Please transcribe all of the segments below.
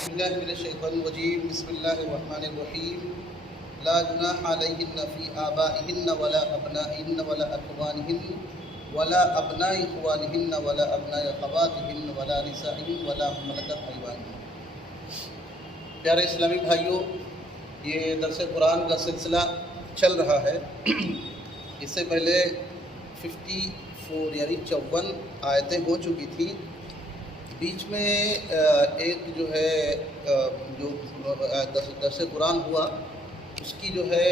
بالله من الشيطان الرجيم بسم الله الرحمن الرحيم لا جناح عليهن في آبائهن ولا أبنائهن ولا أخوانهن ولا أبناء إخوانهن ولا أبناء أخواتهن ولا نسائهن ولا ملكت أيمانهن۔ پیارے اسلامی بھائیوں، یہ درس قرآن کا سلسلہ چل رہا ہے۔ اس سے پہلے 54 یعنی 54 آیتیں ہو چکی تھیں۔ بیچ میں ایک جو ہے جو درس قرآن ہوا، اس کی جو ہے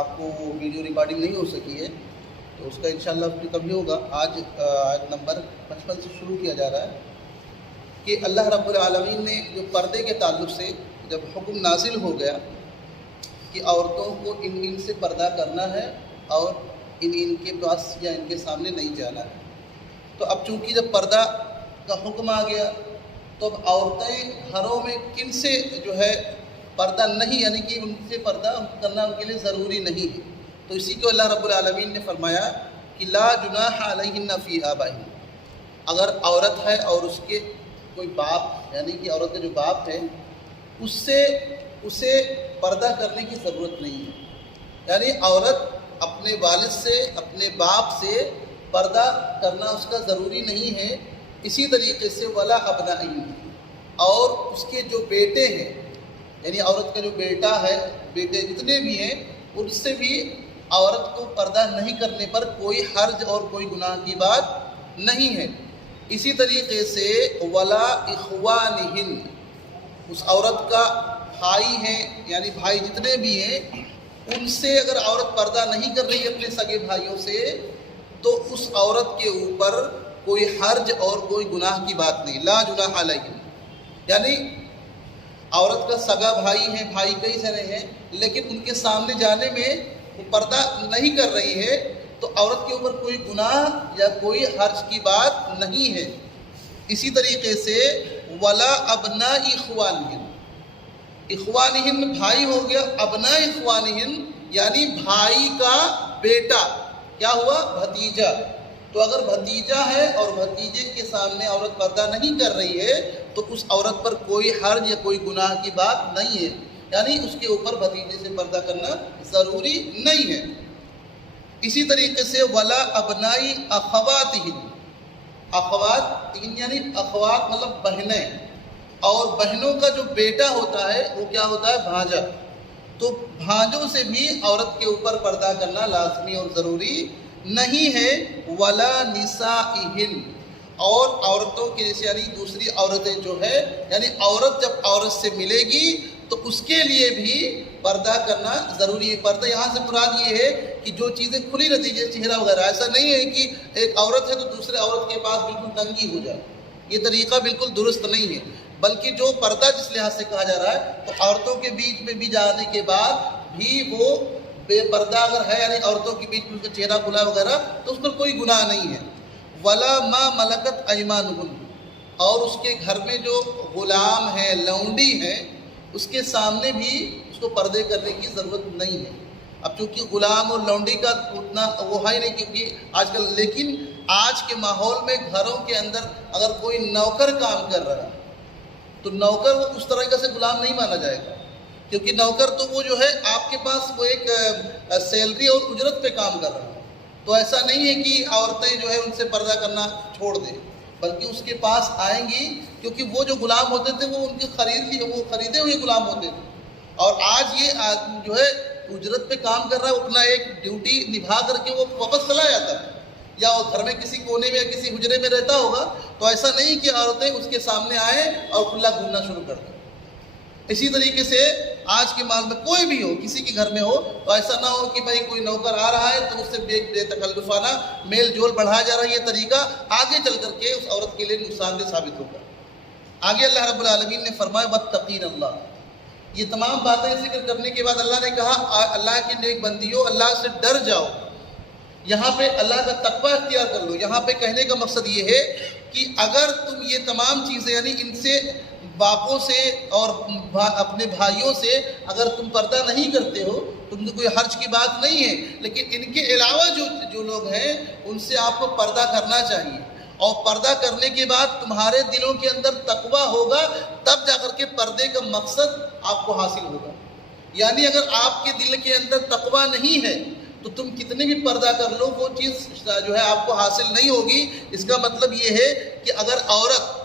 آپ کو ویڈیو ریکارڈنگ نہیں ہو سکی ہے، تو اس کا انشاءاللہ کبھی ہوگا۔ آج آیت نمبر 55 سے شروع کیا جا رہا ہے کہ اللہ رب العالمین نے جو پردے کے تعلق سے جب حکم نازل ہو گیا کہ عورتوں کو ان سے پردہ کرنا ہے اور ان کے پاس یا ان کے سامنے نہیں جانا ہے، تو اب چونکہ جب پردہ کا حکم آ گیا تو اب عورتیں گھروں میں کن سے جو ہے پردہ نہیں، یعنی کہ ان سے پردہ کرنا ان کے لیے ضروری نہیں ہے۔ تو اسی کو اللہ رب العالمین نے فرمایا کہ لا جناح علیہن فی آبائہن، اگر عورت ہے اور اس کے کوئی باپ، یعنی کہ عورت کا جو باپ ہے، اسے پردہ کرنے کی ضرورت نہیں ہے۔ یعنی عورت اپنے والد سے، اپنے باپ سے پردہ کرنا اس کا ضروری نہیں ہے۔ اسی طریقے سے ولا ابنائہن، اور اس کے جو بیٹے ہیں، یعنی عورت کا جو بیٹا ہے، بیٹے جتنے بھی ہیں، ان سے بھی عورت کو پردہ نہیں کرنے پر کوئی حرج اور کوئی گناہ کی بات نہیں ہے۔ اسی طریقے سے ولا اخوانہن، اس عورت کا بھائی ہیں، یعنی بھائی جتنے بھی ہیں، ان سے اگر عورت پردہ نہیں کر رہی اپنے سگے بھائیوں سے، تو اس عورت کے اوپر کوئی حرج اور کوئی گناہ کی بات نہیں۔ لا جناح علیہن، یعنی عورت کا سگا بھائی ہے، بھائی کئی سارے ہیں، لیکن ان کے سامنے جانے میں وہ پردہ نہیں کر رہی ہے، تو عورت کے اوپر کوئی گناہ یا کوئی حرج کی بات نہیں ہے۔ اسی طریقے سے ولا ابناء اخوانہن، اخوانہن بھائی ہو گیا، ابناء اخوانہن یعنی بھائی کا بیٹا، کیا ہوا؟ بھتیجا۔ تو اگر بھتیجا ہے اور بھتیجے کے سامنے عورت پردہ نہیں کر رہی ہے، تو اس عورت پر کوئی حرج یا کوئی گناہ کی بات نہیں ہے، یعنی اس کے اوپر بھتیجے سے پردہ کرنا ضروری نہیں ہے۔ اسی طریقے سے ولا ابناء اخواتہن، اخوات یعنی اخوات مطلب بہنیں، اور بہنوں کا جو بیٹا ہوتا ہے وہ کیا ہوتا ہے؟ بھانجا۔ تو بھانجوں سے بھی عورت کے اوپر پردہ کرنا لازمی اور ضروری نہیں ہے۔ ولا نسائہن، اور عورتوں کے جیسے یعنی دوسری عورتیں جو ہے، یعنی عورت جب عورت سے ملے گی تو اس کے لیے بھی پردہ کرنا ضروری ہے۔ پردہ یہاں سے مراد یہ ہے کہ جو چیزیں کھلی رہتی ہے، چہرہ وغیرہ، ایسا نہیں ہے کہ ایک عورت ہے تو دوسرے عورت کے پاس بالکل ننگی ہو جائے، یہ طریقہ بالکل درست نہیں ہے۔ بلکہ جو پردہ جس لحاظ سے کہا جا رہا ہے، تو عورتوں کے بیچ میں بھی جانے کے بعد بھی وہ بے پردہ اگر ہے، یعنی عورتوں کے بیچ میں اس کا چہرہ کھلا وغیرہ، تو اس پر کوئی گناہ نہیں ہے۔ ولا ما ملکت ایمانہن، اور اس کے گھر میں جو غلام ہے، لونڈی ہے، اس کے سامنے بھی اس کو پردے کرنے کی ضرورت نہیں ہے۔ اب چونکہ غلام اور لونڈی کا اتنا وہ ہے نہیں، کیونکہ آج کل، لیکن آج کے ماحول میں گھروں کے اندر اگر کوئی نوکر کام کر رہا ہے تو نوکر وہ اس طریقے سے غلام نہیں مانا جائے گا، کیونکہ نوکر تو وہ جو ہے آپ کے پاس وہ ایک سیلری اور اجرت پہ کام کر رہا ہے۔ تو ایسا نہیں ہے کہ عورتیں جو ہے ان سے پردہ کرنا چھوڑ دیں، بلکہ اس کے پاس آئیں گی، کیونکہ وہ جو غلام ہوتے تھے وہ ان کے وہ خریدے ہوئے غلام ہوتے تھے، اور آج یہ آدمی جو ہے اجرت پہ کام کر رہا ہے، اپنا ایک ڈیوٹی نبھا کر کے وہ واپس چلا جاتا ہے، یا وہ گھر میں کسی کونے میں یا کسی حجرے میں رہتا ہوگا۔ تو ایسا نہیں کہ عورتیں اس کے سامنے آئیں اور کھلا گھومنا شروع کر دیں۔ اسی طریقے سے آج کے مال میں کوئی بھی ہو، کسی کے گھر میں ہو، تو ایسا نہ ہو کہ بھائی کوئی نوکر آ رہا ہے تو اس سے بے تکلفانہ میل جول بڑھایا جا رہا ہے۔ یہ طریقہ آگے چل کر کے اس عورت کے لیے نقصان دہ ثابت ہوگا۔ آگے اللہ رب العالمین نے فرمایا واتقین اللہ، یہ تمام باتیں ذکر کرنے کے بعد اللہ نے کہا اللہ کے نیک بندیوں، اللہ سے ڈر جاؤ۔ یہاں پہ اللہ کا تقوی اختیار کر لو۔ یہاں پہ کہنے کا مقصد یہ ہے کہ اگر تم یہ تمام چیزیں، یعنی ان سے، باپوں سے اور اپنے بھائیوں سے اگر تم پردہ نہیں کرتے ہو، تم سے کوئی حرج کی بات نہیں ہے، لیکن ان کے علاوہ جو لوگ ہیں ان سے آپ کو پردہ کرنا چاہیے۔ اور پردہ کرنے کے بعد تمہارے دلوں کے اندر تقویٰ ہوگا، تب جا کر کے پردے کا مقصد آپ کو حاصل ہوگا۔ یعنی اگر آپ کے دل کے اندر تقویٰ نہیں ہے تو تم کتنے بھی پردہ کر لو، وہ چیز جو ہے آپ کو حاصل نہیں ہوگی۔ اس کا مطلب یہ ہے کہ اگر عورت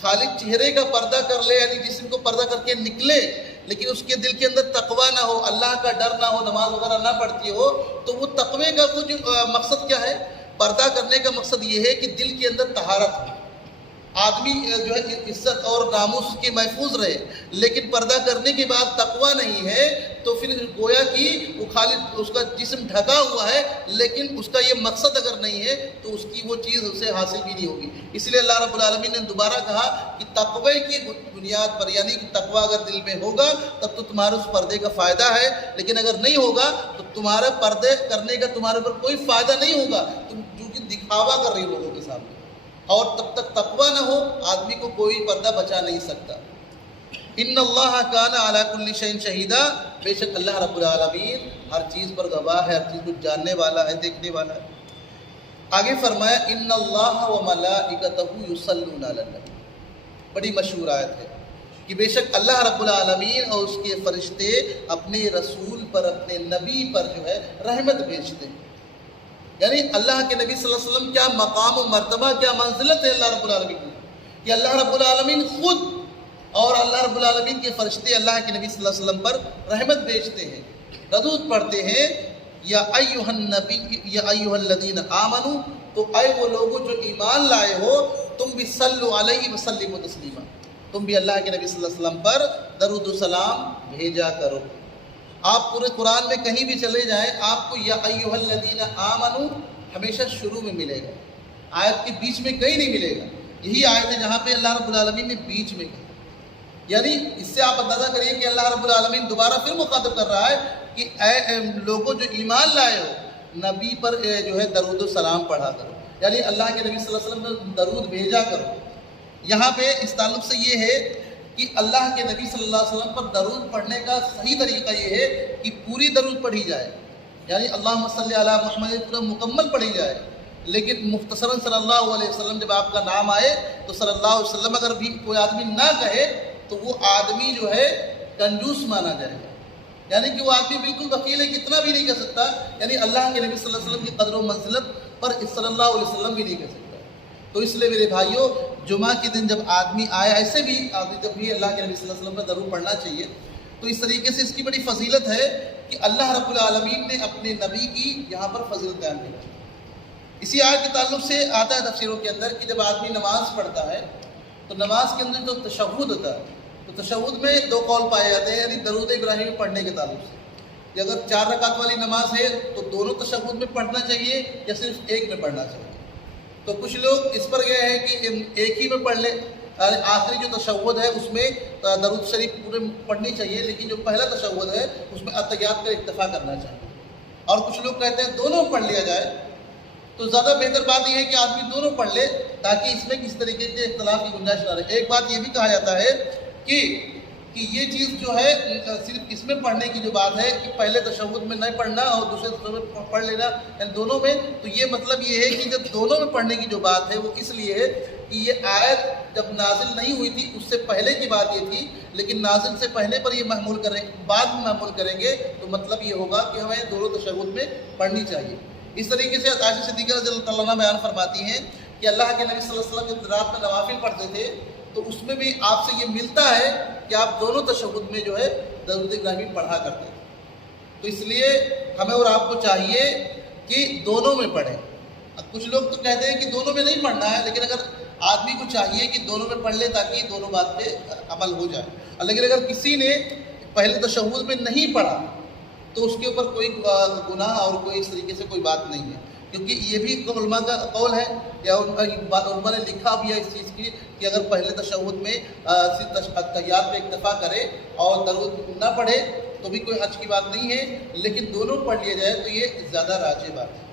خالی چہرے کا پردہ کر لے، یعنی جسم کو پردہ کر کے نکلے، لیکن اس کے دل کے اندر تقویٰ نہ ہو، اللہ کا ڈر نہ ہو، نماز وغیرہ نہ پڑھتی ہو، تو وہ تقوی کا کچھ مقصد کیا ہے؟ پردہ کرنے کا مقصد یہ ہے کہ دل کے اندر طہارت ہو، آدمی جو ہے عزت اور ناموس کے محفوظ رہے۔ لیکن پردہ کرنے کے بعد تقویٰ نہیں ہے تو پھر گویا کہ وہ خالی اس کا جسم ڈھکا ہوا ہے، لیکن اس کا یہ مقصد اگر نہیں ہے تو اس کی وہ چیز اسے حاصل بھی نہیں ہوگی۔ اس لیے اللہ رب العالمین نے دوبارہ کہا کہ تقوی کی بنیاد پر، یعنی کہ تقویٰ اگر دل میں ہوگا تب تو تمہارے اس پردے کا فائدہ ہے، لیکن اگر نہیں ہوگا تو تمہارے پردے کرنے کا تمہارے پر کوئی فائدہ نہیں ہوگا، تم چونکہ دکھاوا کر رہی ہو لوگوں کے سامنے۔ اور تب تک تقویٰ نہ ہو آدمی کو کوئی پردہ بچا نہیں سکتا۔ ان اللہ کان علی کل شیء شہیدا، بے شک اللہ رب العالمین ہر چیز پر گواہ ہے، ہر چیز کو جاننے والا ہے، دیکھنے والا ہے۔ آگے فرمایا ان اللہ و ملائکتہ یصلون علی النبی، بڑی مشہور آیت ہے کہ بے شک اللہ رب العالمین اور اس کے فرشتے اپنے رسول پر، اپنے نبی پر جو ہے رحمت بھیجتے ہیں۔ یعنی اللہ کے نبی صلی اللہ علیہ وسلم کیا مقام و مرتبہ، کیا منزلت ہے اللہ رب العالمین کی، کہ اللہ رب العالمین خود اور اللہ رب العالمین کے فرشتے اللہ کے نبی صلی اللہ علیہ وسلم پر رحمت بھیجتے ہیں، درود پڑھتے ہیں۔ یا ایھا النبی یا ایھا الذین آمنوا، تو اے وہ لوگوں جو ایمان لائے ہو، تم بھی صلو علیہ وسلموا تسلیما، تم بھی اللہ کے نبی صلی اللہ علیہ وسلم پر درود و سلام بھیجا کرو۔ آپ پورے قرآن میں کہیں بھی چلے جائیں آپ کو یا ایھا الذین آمنوا ہمیشہ شروع میں ملے گا، آیت کے بیچ میں کہیں نہیں ملے گا۔ یہی آیت ہے جہاں پہ اللہ رب العالمین نے بیچ میں کہا، یعنی اس سے آپ اندازہ کریے کہ اللہ رب العالمین دوبارہ پھر مخاطب کر رہا ہے کہ اے لوگوں جو ایمان لائے ہو، نبی پر جو ہے درود و سلام پڑھا کرو، یعنی اللہ کے نبی صلی اللہ علیہ وسلم نے درود بھیجا کرو۔ یہاں پہ اس تعلق سے یہ ہے کہ اللہ کے نبی صلی اللہ علیہ وسلم پر درود پڑھنے کا صحیح طریقہ یہ ہے کہ پوری درود پڑھی جائے، یعنی اللہم صلی علی محمد پورا مکمل پڑھی جائے، لیکن مختصراً صلی اللہ علیہ وسلم جب آپ کا نام آئے تو صلی اللہ علیہ وسلم اگر بھی کوئی آدمی نہ کہے تو وہ آدمی جو ہے کنجوس مانا جائے گا، یعنی کہ وہ آدمی بالکل بخیل ہے، کتنا بھی نہیں کہہ سکتا، یعنی اللہ کے نبی صلی اللہ علیہ وسلم کی قدر و منزلت پر صلی اللہ علیہ وسلم بھی نہیں کہہ سکتا۔ تو اس لیے میرے بھائیوں، جمعہ کے دن جب آدمی آئے، ایسے بھی آدمی جب بھی اللہ کے نبی صلی اللہ علیہ وسلم پر درود پڑھنا چاہیے، تو اس طریقے سے اس کی بڑی فضیلت ہے کہ اللہ رب العالمین نے اپنے نبی کی یہاں پر فضیلت بیان کی۔ اسی آیت کے تعلق سے آتا ہے تفسیروں کے اندر کہ جب آدمی نماز پڑھتا ہے تو نماز کے اندر جو تشہد ہوتا ہے، تو تشہد میں دو قول پائے جاتے ہیں، یعنی درود ابراہیم پڑھنے کے تعلق سے کہ اگر 4 رکعت والی نماز ہے تو دونوں تشہد میں پڑھنا چاہیے یا صرف ایک میں پڑھنا چاہیے۔ تو کچھ لوگ اس پر گئے ہیں کہ ایک ہی میں پڑھ لیں، آخری جو تشہد ہے اس میں درود شریف پورے پڑھنی چاہیے، لیکن جو پہلا تشہد ہے اس میں التحیات کا اکتفا کرنا چاہیے۔ اور کچھ لوگ کہتے ہیں دونوں پڑھ لیا جائے، تو زیادہ بہتر بات یہ ہے کہ آدمی دونوں پڑھ لے تاکہ اس میں کسی طریقے سے اختلاف کی گنجائش نہ رہے۔ ایک بات یہ بھی کہا جاتا ہے کہ یہ چیز جو ہے صرف اس میں پڑھنے کی جو بات ہے کہ پہلے تشہد میں نہیں پڑھنا اور دوسرے تشہد میں پڑھ لینا، یعنی دونوں میں، تو یہ مطلب یہ ہے کہ جب دونوں میں پڑھنے کی جو بات ہے وہ اس لیے ہے کہ یہ آیت جب نازل نہیں ہوئی تھی اس سے پہلے کی بات یہ تھی، لیکن نازل سے پہلے پر یہ محمول کریں، بعد میں محمول کریں گے تو مطلب یہ ہوگا کہ ہمیں دونوں تشہد میں پڑھنی چاہیے۔ اس طریقے سے عائشہ صدیقہ رضی اللہ عنہا بیان فرماتی ہیں کہ اللہ کے نبی صلی اللہ علیہ وسلم جب رات میں نوافل پڑھتے تھے تو اس میں بھی آپ سے یہ ملتا ہے کہ آپ دونوں تشہد میں جو ہے درود ابراہیمی پڑھا کرتے تھے۔ تو اس لیے ہمیں اور آپ کو چاہیے کہ دونوں میں پڑھیں۔ کچھ لوگ تو کہتے ہیں کہ دونوں میں نہیں پڑھنا ہے، لیکن اگر آدمی کو چاہیے کہ دونوں میں پڑھ لے تاکہ دونوں بات پہ عمل ہو جائے۔ لیکن اگر کسی نے پہلے تشہد میں نہیں پڑھا تو اس کے اوپر کوئی گناہ اور کوئی اس طریقے سے کوئی بات نہیں ہے، کیونکہ یہ بھی علماء کا قول ہے یا علماء نے لکھا بھی ہے اس چیز کی کہ اگر پہلے تشہد میں صرف التحیات پہ اکتفا کرے اور درود نہ پڑھے تو بھی کوئی حرج کی بات نہیں ہے، لیکن دونوں پڑھ لیا جائے تو یہ زیادہ راجح بات ہے۔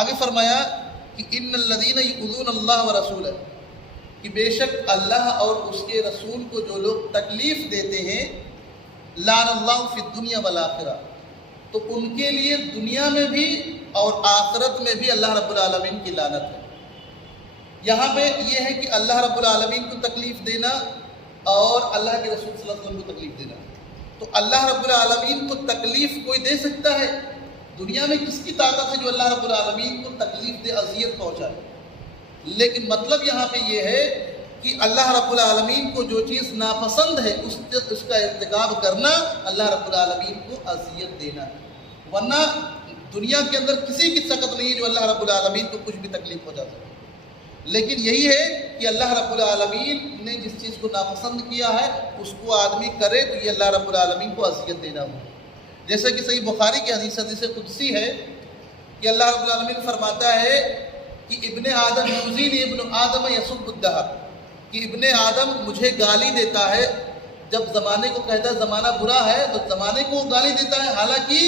آگے فرمایا کہ ان الذین یؤذون اللہ ورسولہ، کہ بے شک اللہ اور اس کے رسول کو جو لوگ تکلیف دیتے ہیں، لعن اللہ فی الدنیا والآخرہ، تو ان کے لیے دنیا میں بھی اور آخرت میں بھی اللہ رب العالمین کی لعنت ہے۔ یہاں پہ یہ ہے کہ اللہ رب العالمین کو تکلیف دینا اور اللہ کے رسول صلی اللہ علیہ وسلم کو تکلیف دینا. تو اللہ رب العالمین کو تکلیف کوئی دے سکتا ہے؟ دنیا میں کس کی طاقت ہے جو اللہ رب العالمین کو تکلیف دے، اذیت پہنچائے؟ لیکن مطلب یہاں پہ یہ ہے کہ اللہ رب العالمین کو جو چیز ناپسند ہے اس کا ارتکاب کرنا اللہ رب العالمین کو اذیت دینا ہے. ورنہ دنیا کے اندر کسی کی طاقت نہیں ہے جو اللہ رب العالمین کو کچھ بھی تکلیف پہنچا سکے. لیکن یہی ہے کہ اللہ رب العالمین نے جس چیز کو ناپسند کیا ہے اس کو آدمی کرے تو یہ اللہ رب العالمین کو اذیت دینا ہو. جیسے کہ صحیح بخاری کی حدیث قدسی ہے کہ اللہ رب العالمین فرماتا ہے کہ ابن آدم یؤذینی ابن آدم یسب الدہر، کہ ابن آدم مجھے گالی دیتا ہے. جب زمانے کو کہتا ہے زمانہ برا ہے تو زمانے کو گالی دیتا ہے، حالانکہ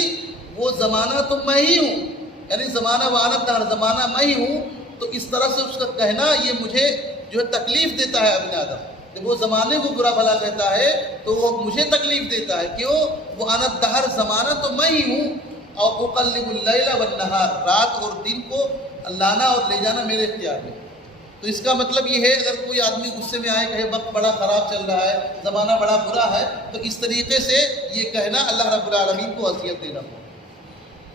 وہ زمانہ تو میں ہی ہوں، یعنی زمانہ وانت دہر، زمانہ میں ہی ہوں. تو اس طرح سے اس کا کہنا یہ مجھے جو ہے تکلیف دیتا ہے. ابن آدم جب وہ زمانے کو برا بھلا کہتا ہے تو وہ مجھے تکلیف دیتا ہے. کیوں؟ وہ انا الدہر، زمانہ تو میں ہی ہوں، اور اقلب اللیل والنہار، رات اور دن کو لانا اور لے جانا میرے اختیار میں. تو اس کا مطلب یہ ہے اگر کوئی آدمی غصے میں آئے کہے وقت بڑا خراب چل رہا ہے، زمانہ بڑا برا ہے، تو اس طریقے سے یہ کہنا اللہ رب العالمین کو اذیت دینا ہو.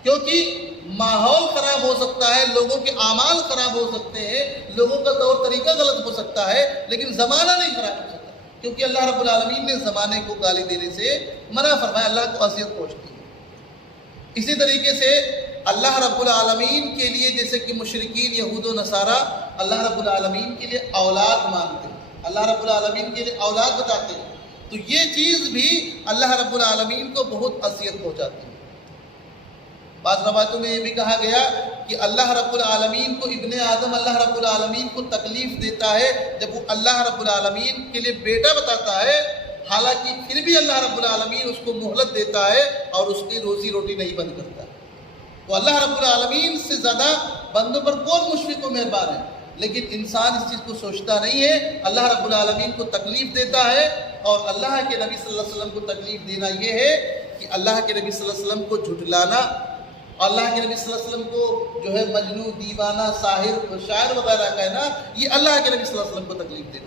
کیونکہ ماحول خراب ہو سکتا ہے، لوگوں کے اعمال خراب ہو سکتے ہیں، لوگوں کا طور طریقہ غلط ہو سکتا ہے، لیکن زمانہ نہیں خراب ہو سکتا، کیونکہ اللہ رب العالمین نے زمانے کو گالی دینے سے منع فرمایا، اللہ کو اذیت پہنچتی ہے. اسی طریقے سے اللہ رب العالمین کے لیے جیسے کہ مشرکین یہود و نصارہ اللہ رب العالمین کے لیے اولاد مانتے ہیں، اللہ رب العالمین کے لیے اولاد بتاتے ہیں، تو یہ چیز بھی اللہ رب العالمین کو بہت اذیت پہنچاتی ہے. بعض روایتوں میں یہ بھی کہا گیا کہ اللہ رب العالمین کو ابن آدم اللہ رب العالمین کو تکلیف دیتا ہے جب وہ اللہ رب العالمین کے لیے بیٹا بتاتا ہے، حالانکہ پھر بھی اللہ رب العالمین اس کو مہلت دیتا ہے اور اس کی روزی روٹی نہیں بند کرتا. تو اللہ رب العالمین سے زیادہ بندوں پر کون مشفق و مہربان ہے؟ لیکن انسان اس چیز کو سوچتا نہیں ہے. اللہ رب العالمین کو تکلیف دیتا ہے، اور اللہ کے نبی صلی اللہ علیہ وسلم کو تکلیف دینا یہ ہے کہ اللہ کے نبی صلی اللہ علیہ وسلم کو جھٹلانا، اللہ کے نبی صلی اللہ علیہ وسلم کو جو ہے مجنون، دیوانہ، ساحر، شاعر وغیرہ کہنا، یہ اللہ کے نبی صلی اللہ علیہ وسلم کو تکلیف دینا.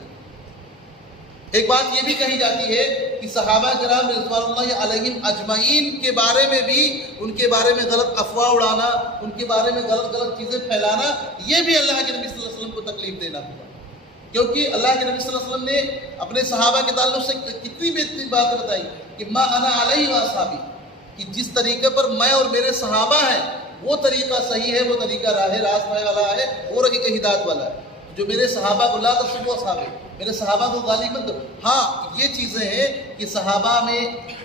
ایک بات یہ بھی کہی جاتی ہے کہ صحابہ کرام رضوان اللہ علیہم اجمعین کے بارے میں بھی، ان کے بارے میں غلط افواہ اڑانا، ان کے بارے میں غلط چیزیں پھیلانا، یہ بھی اللہ کے نبی صلی اللہ علیہ وسلم کو تکلیف دینا ہوگا. کیونکہ اللہ کے نبی صلی اللہ علیہ وسلم نے اپنے صحابہ کے تعلق سے کتنی بہترین بات بتائی کہ ما انا علیہ واصحابی، کہ جس طریقے پر میں اور میرے صحابہ ہیں وہ طریقہ صحیح ہے، وہ طریقہ راہ راست والا ہے، وہ طریقہ ہدایت والا ہے. جو میرے صحابہ کو لا تسبوا اصحابی، میرے صحابہ کو گالی مت دو. ہاں یہ چیزیں ہیں کہ صحابہ میں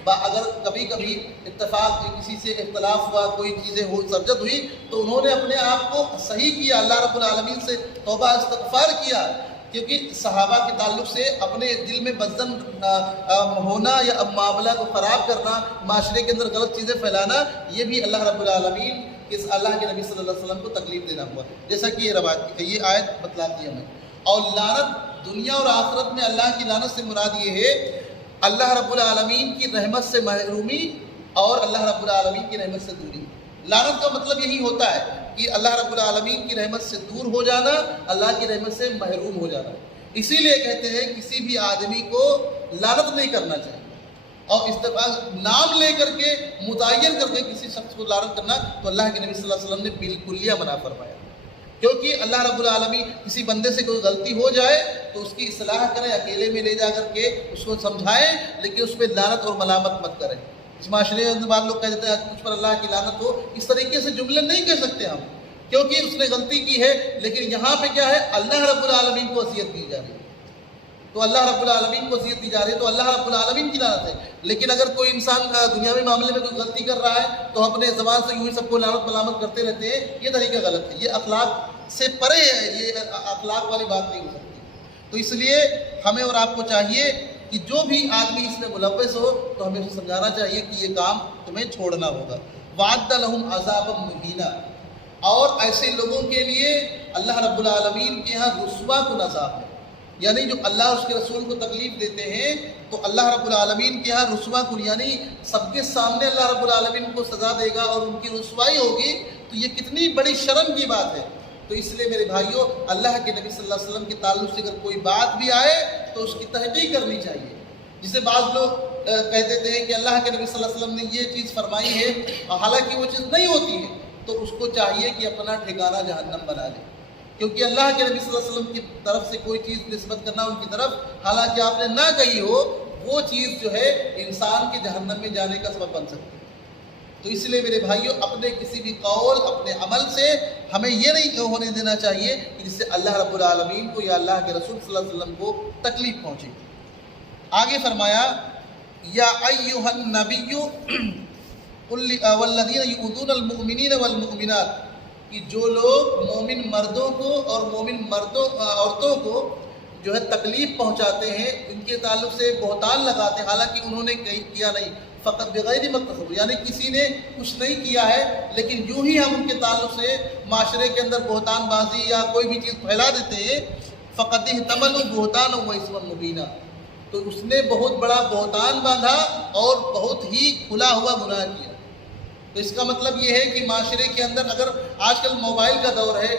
اگر کبھی کبھی اتفاق کسی سے اختلاف ہوا، کوئی چیزیں سرجد ہوئی، تو انہوں نے اپنے آپ کو صحیح کیا، اللہ رب العالمین سے توبہ استغفار کیا. کیونکہ صحابہ کے تعلق سے اپنے دل میں بزن ہونا یا معاملہ کو خراب کرنا، معاشرے کے اندر غلط چیزیں پھیلانا، یہ بھی اللہ رب العالمین اس اللہ کے نبی صلی اللہ علیہ وسلم کو تکلیف دینا ہوا، جیسا کہ یہ آیت بتلاتی ہے ہمیں. اور لعنت دنیا اور آخرت میں اللہ کی لعنت سے مراد یہ ہے اللہ رب العالمین کی رحمت سے محرومی اور اللہ رب العالمین کی رحمت سے دوری. لعنت کا مطلب یہی ہوتا ہے کہ اللہ رب العالمین کی رحمت سے دور ہو جانا، اللہ کی رحمت سے محروم ہو جانا. اسی لیے کہتے ہیں کسی بھی آدمی کو لعنت نہیں کرنا چاہیے، اور نام لے کر کے متعین کر کے کسی شخص کو لعنت کرنا تو اللہ کے نبی صلی اللہ علیہ وسلم نے بالکلیہ منع فرمایا. کیونکہ اللہ رب العالمین کسی بندے سے کوئی غلطی ہو جائے تو اس کی اصلاح کریں، اکیلے میں لے جا کر کے اس کو سمجھائیں، لیکن اس پہ لعنت اور ملامت مت کریں. اس معاشرے میں بعض لوگ کہہ دیتے ہیں کچھ پر اللہ کی لعنت ہو، اس طریقے سے جملے نہیں کہہ سکتے ہم، کیونکہ اس نے غلطی کی ہے. لیکن یہاں پہ کیا ہے، اللہ رب العالمین کو اذیت دی جا رہی ہے، تو اللہ رب العالمین کو اذیت دی جا رہی ہے تو اللہ رب العالمین کی لعنت ہے. لیکن اگر کوئی انسان دنیاوی معاملے میں کوئی غلطی کر رہا ہے تو اپنے زبان سے یوں ہی سب کو لعنت ملامت کرتے رہتے ہیں، یہ طریقہ غلط ہے، یہ اخلاق سے پرے ہے، یہ اخلاق والی بات نہیں ہو سکتی. تو اس لیے ہمیں اور آپ کو چاہیے کہ جو بھی آدمی اس میں ملوث ہو تو ہمیں اسے سمجھانا چاہیے کہ یہ کام تمہیں چھوڑنا ہوگا. وعد لہم عذابا مہینا، اور ایسے لوگوں کے لیے اللہ رب العالمین کے یہاں رسوا کن عذاب ہے. یعنی جو اللہ اس کے رسول کو تکلیف دیتے ہیں تو اللہ رب العالمین کے یہاں رسوا کن، یعنی سب کے سامنے اللہ رب العالمین کو سزا دے گا اور ان کی رسوائی ہوگی. تو یہ کتنی بڑی شرم کی بات ہے تو اس لیے میرے بھائیوں اللہ کے نبی صلی اللہ علیہ وسلم کے تعلق سے اگر کوئی بات بھی آئے تو اس کی تحقیق کرنی چاہیے. جسے بعض لوگ کہہ دیتے ہیں کہ اللہ کے نبی صلی اللہ علیہ وسلم نے یہ چیز فرمائی ہے اور حالانکہ وہ چیز نہیں ہوتی ہے، تو اس کو چاہیے کہ اپنا ٹھکانہ جہنم بنا لے. کیونکہ اللہ کے نبی صلی اللہ علیہ وسلم کی طرف سے کوئی چیز نسبت کرنا ان کی طرف، حالانکہ آپ نے نہ کہی ہو، وہ چیز جو ہے انسان کے جہنم میں جانے کا سبب بن سکتی ہے. تو اس لیے میرے بھائیوں اپنے کسی بھی قول، اپنے عمل سے ہمیں یہ نہیں ہونے دینا چاہیے کہ جس سے اللہ رب العالمین کو یا اللہ کے رسول صلی اللہ علیہ وسلم کو تکلیف پہنچے. آگے فرمایا یا ایھا النبی قل والذین یؤذون المؤمنین والمؤمنات، کہ جو لوگ مومن مردوں کو اور مومن عورتوں کو جو ہے تکلیف پہنچاتے ہیں، ان کے تعلق سے بہتان لگاتے ہیں حالانکہ انہوں نے کیا نہیں، فقط بغیر مقتصب، یعنی کسی نے کچھ نہیں کیا ہے لیکن یوں ہی ہم ان کے تعلق سے معاشرے کے اندر بہتان بازی یا کوئی بھی چیز پھیلا دیتے ہیں، فقط احتملوا بہتانا و اثما مبینا، تو اس نے بہت بڑا بہتان باندھا اور بہت ہی کھلا ہوا گناہ کیا. تو اس کا مطلب یہ ہے کہ معاشرے کے اندر اگر آج کل موبائل کا دور ہے،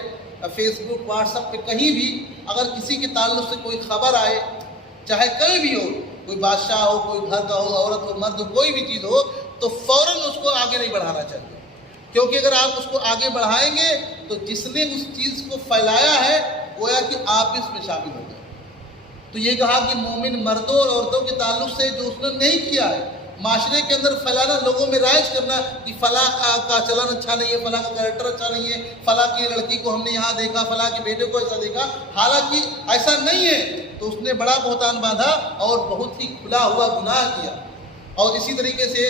فیس بک، واٹس ایپ پہ کہیں بھی اگر کسی کے تعلق سے کوئی خبر آئے، چاہے کوئی بھی ہو، کوئی بادشاہ ہو، کوئی گھر کا ہو، عورت ہو، مرد ہو، کوئی بھی چیز ہو، تو فوراً اس کو آگے نہیں بڑھانا چاہیے. کیونکہ اگر آپ اس کو آگے بڑھائیں گے تو جس نے اس چیز کو پھیلایا ہے گویا کہ آپ بھی اس میں شامل ہو جائیں. تو یہ کہا کہ مومن مردوں اور عورتوں کے تعلق سے جو اس نے نہیں کیا ہے، معاشرے کے اندر پھیلانا، لوگوں میں رائج کرنا کہ فلاں کا چلن اچھا نہیں ہے، فلاں کا کریکٹر اچھا نہیں ہے، فلاں کی لڑکی کو ہم نے یہاں دیکھا، فلاں کے بیٹے کو ایسا دیکھا، حالانکہ ایسا نہیں ہے، تو اس نے بڑا بہتان باندھا اور بہت ہی کھلا ہوا گناہ کیا. اور اسی طریقے سے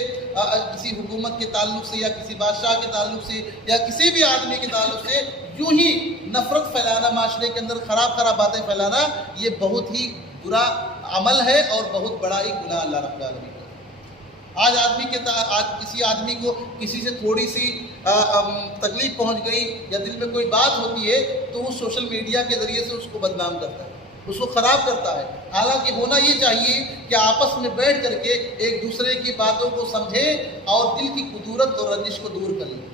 کسی حکومت کے تعلق سے یا کسی بادشاہ کے تعلق سے یا کسی بھی آدمی کے تعلق سے یوں ہی نفرت پھیلانا، معاشرے کے اندر خراب باتیں پھیلانا، یہ بہت ہی برا عمل ہے اور بہت بڑا ہی گناہ اللہ رب العالمین. آج کسی آدمی کو کسی سے تھوڑی سی تکلیف پہنچ گئی یا دل میں کوئی بات ہوتی ہے تو وہ سوشل میڈیا کے ذریعے سے اس کو بدنام کرتا ہے، اس کو خراب کرتا ہے. حالانکہ ہونا یہ چاہیے کہ آپس میں بیٹھ کر کے ایک دوسرے کی باتوں کو سمجھیں اور دل کی کدورت اور رنجش کو دور کر لیں.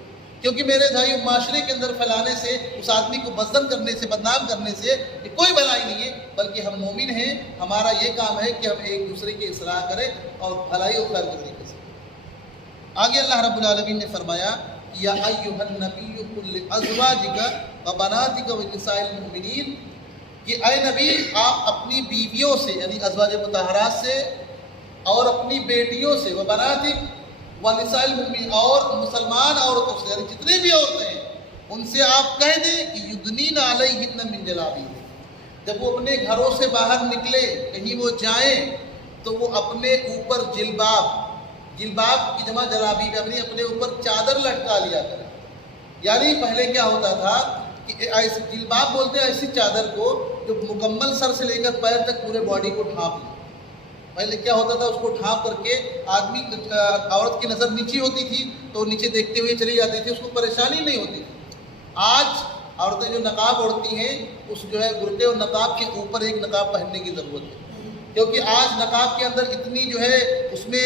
کیونکہ میرے بھائی معاشرے کے اندر پھیلانے سے، اس آدمی کو بدنام کرنے سے، بدنام کرنے سے یہ کوئی بھلائی نہیں ہے، بلکہ ہم مومن ہیں، ہمارا یہ کام ہے کہ ہم ایک دوسرے کی اصلاح کریں اور بھلائی و خیر کے طریقے سے. آگے اللہ رب العالمین نے فرمایا یا ایھا النبی قل لازواجک و بناتک و نساء المؤمنین، کہ اے نبی آپ اپنی بیویوں سے یعنی ازواج مطہرات سے اور اپنی بیٹیوں سے، و بناتک ونساء المؤمنین، اور مسلمان عورتوں سے یعنی جتنی بھی عورتیں ہیں ان سے آپ کہہ دیں کہ یدنین علیہن من جلابیبہن، جب وہ اپنے گھروں سے باہر نکلے، کہیں وہ جائیں تو وہ اپنے اوپر جلباب کی جمع جلابیب، اپنے اوپر چادر لٹکا لیا کریں. یعنی پہلے کیا ہوتا تھا کہ ایسی جلباب بولتے ہیں ایسی چادر کو جو مکمل سر سے لے کر پیر تک پورے باڈی کو ڈھانپ لے. پہلے کیا ہوتا تھا، اس کو ڈھانپ کر کے آدمی، عورت کی نظر نیچی ہوتی تھی تو نیچے دیکھتے ہوئے چلی جاتی تھی، اس کو پریشانی نہیں ہوتی تھی. آج عورتیں جو نقاب اوڑھتی ہیں، اس جو ہے برقعے اور نقاب کے اوپر ایک نقاب پہننے کی ضرورت ہے، کیونکہ آج نقاب کے اندر اتنی جو ہے اس میں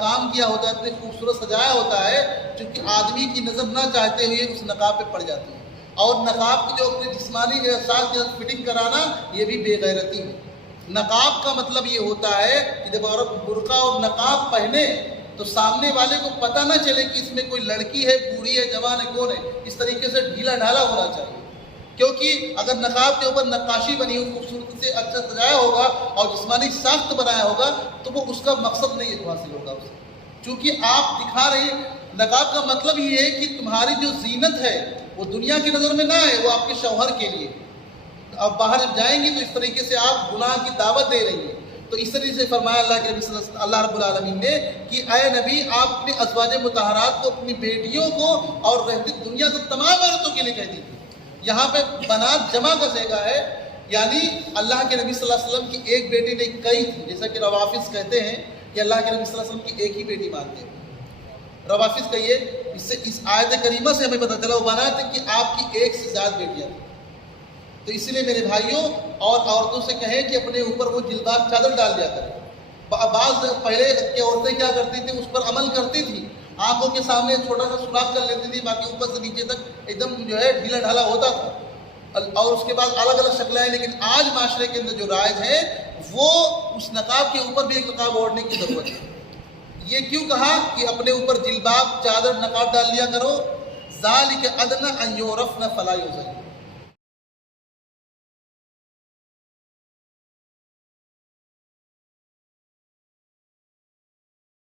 کام کیا ہوتا ہے، اتنے خوبصورت سجایا ہوتا ہے، چونکہ آدمی کی نظر نہ چاہتے ہوئے اس نقاب پہ پڑ جاتی ہے. اور نقاب کی جو اپنے جسمانی احساس کے ساتھ فٹنگ کرانا، یہ بھی بے غیرتی ہے. نقاب کا مطلب یہ ہوتا ہے کہ جب عورت برقع اور نقاب پہنے تو سامنے والے کو پتہ نہ چلے کہ اس میں کوئی لڑکی ہے، بوڑھی ہے، جوان ہے، کون ہے. اس طریقے سے ڈھیلا ڈھالا ہونا چاہیے، کیونکہ اگر نقاب کے اوپر نقاشی بنی ہوئی خوبصورتی سے اچھا سجایا ہوگا اور جسمانی ساخت بنایا ہوگا تو وہ اس کا مقصد نہیں حاصل ہوگا اسے. چونکہ آپ دکھا رہے ہیں، نقاب کا مطلب یہ ہے کہ تمہاری جو زینت ہے وہ دنیا کی نظر میں نہ آئے، وہ آپ کے شوہر کے لیے. اب باہر جائیں گی تو اس طریقے سے آپ گناہ کی دعوت دے رہی ہیں. تو اس طریقے سے فرمایا اللہ کے نبی اللہ رب العالمین نے کہ اے نبی آپ اپنے ازواج مطہرات کو، اپنی بیٹیوں کو اور رہتی دنیا کے تمام عورتوں کے لیے کہہ دیجیے. یہاں پہ بنات جمع کا صیغہ ہے، یعنی اللہ کے نبی صلی اللہ علیہ وسلم کی ایک بیٹی نہیں کئی تھی، جیسا کہ روافظ کہتے ہیں کہ اللہ کے نبی صلی اللہ علیہ وسلم کی ایک ہی بیٹی مانتے ہیں. روافظ کہیے، اس سے اس آیت کریمہ سے ہمیں پتہ چلا وہ بنات کہ آپ کی ایک سے زیادہ بیٹیاں تھیں. تو اس لیے میرے بھائیوں اور عورتوں سے کہیں کہ اپنے اوپر وہ جلباب چادر ڈال دیا کریں. بعض پہلے کی عورتیں کیا کرتی تھیں، اس پر عمل کرتی تھیں، آنکھوں کے سامنے چھوٹا سا سوراخ کر لیتی تھی، باقی اوپر سے نیچے تک ایک دم جو ہے ڈھیلا ڈھالا ہوتا تھا. اور اس کے بعد الگ الگ شکلیں ہیں، لیکن آج معاشرے کے اندر جو رائج ہے وہ اس نقاب کے اوپر بھی ایک نقاب اوڑھنے کی ضرورت ہے۔ یہ کیوں کہا کہ اپنے اوپر جلباب چادر نقاب ڈال لیا کرو، ذالک ادنی ان یعرفن فلا یؤذین،